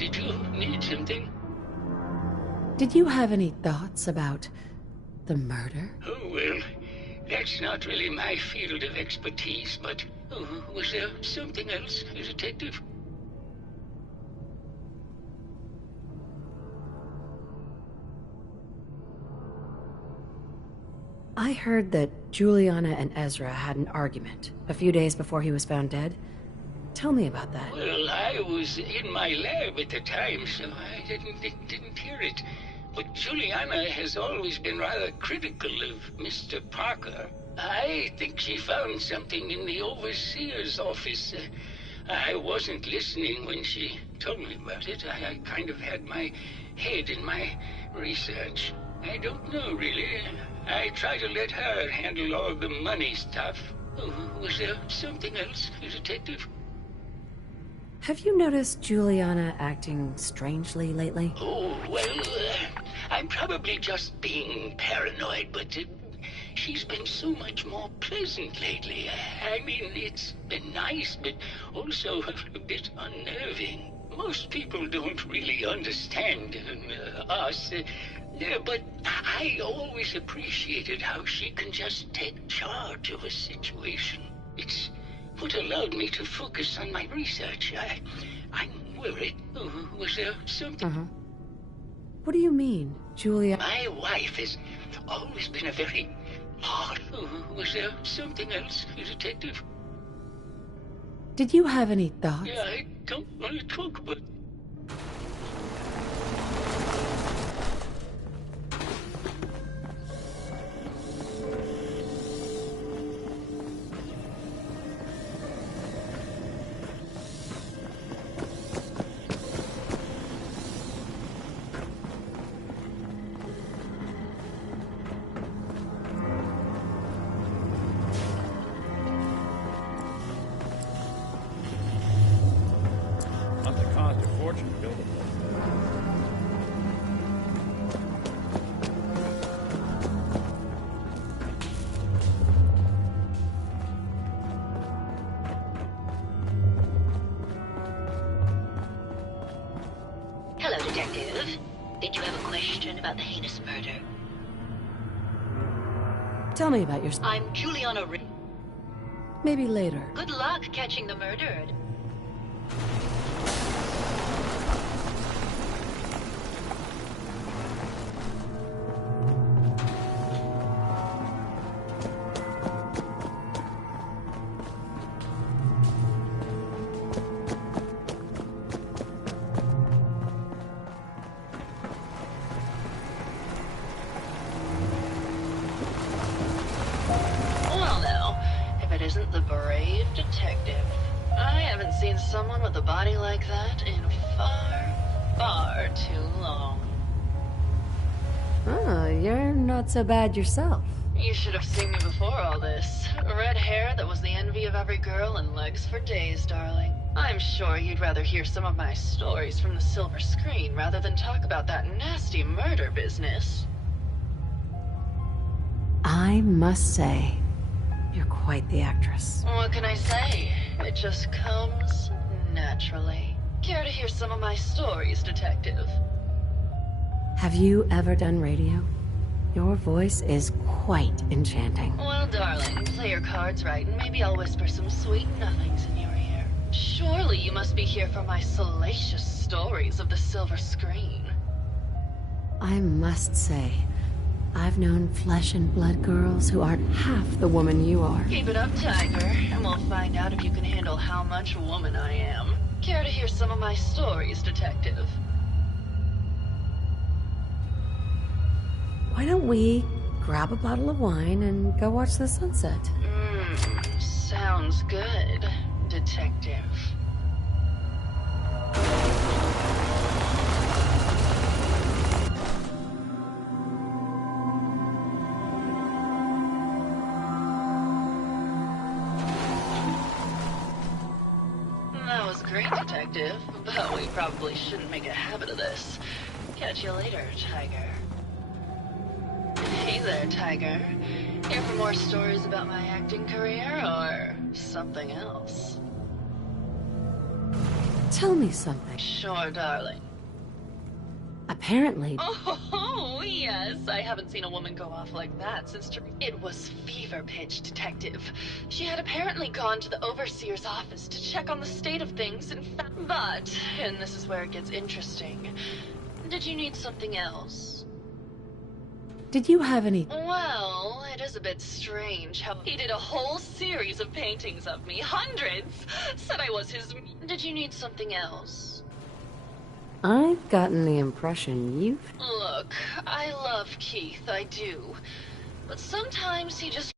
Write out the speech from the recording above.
Did you need something? Did you have any thoughts about the murder? Oh, well, that's not really my field of expertise, but was there something else, Detective? I heard that Juliana and Ezra had an argument a few days before he was found dead. Tell me about that. Well, I was in my lab at the time, so I didn't hear it. But Juliana has always been rather critical of Mr. Parker. I think she found something in the overseer's office. I wasn't listening when she told me about it. I kind of had my head in my research. I don't know, really. I try to let her handle all the money stuff. Was there something else, Detective? Have you noticed Juliana acting strangely lately? Oh, well, I'm probably just being paranoid, but she's been so much more pleasant lately. I mean, it's been nice, but also a bit unnerving. Most people don't really understand us, but I always appreciated how she can just take charge of a situation. It's what allowed me to focus on my research. I'm worried. Was there something? What do you mean, Julia? My wife has always been a very odd. Was there something else, Detective? Did you have any thoughts? Yeah, I don't want to talk about it. Hello, Detective. Did you have a question about the heinous murder? Tell me about your... I'm Juliana Ri- Maybe later. Good luck catching the murdered. Isn't the brave detective. I haven't seen someone with a body like that in far too long. Oh, you're not so bad yourself. You should have seen me before all this. Red hair that was the envy of every girl and legs for days, darling. I'm sure you'd rather hear some of my stories from the silver screen rather than talk about that nasty murder business. I must say, you're quite the actress. What can I say? It just comes naturally. Care to hear some of my stories, Detective? Have you ever done radio? Your voice is quite enchanting. Well, darling, play your cards right, and maybe I'll whisper some sweet nothings in your ear. Surely you must be here for my salacious stories of the silver screen. I must say, I've known flesh and blood girls who aren't half the woman you are. Keep it up, Tiger, and we'll find out if you can handle how much woman I am. Care to hear some of my stories, Detective? Why don't we grab a bottle of wine and go watch the sunset? Sounds good, Detective. That was great, Detective, but we probably shouldn't make a habit of this. Catch you later, Tiger. Hey there, Tiger. Here for more stories about my acting career, or something else? Tell me something. Sure, darling. Apparently... Oh, yes. I haven't seen a woman go off like that since... It was fever pitch, Detective. She had apparently gone to the Overseer's office to check on the state of things and But, and this is where it gets interesting, did you need something else? Did you have any... Well, it is a bit strange how he did a whole series of paintings of me, hundreds, said I was his... Did you need something else? I've gotten the impression you've... Look, I love Keith, I do. But sometimes he just...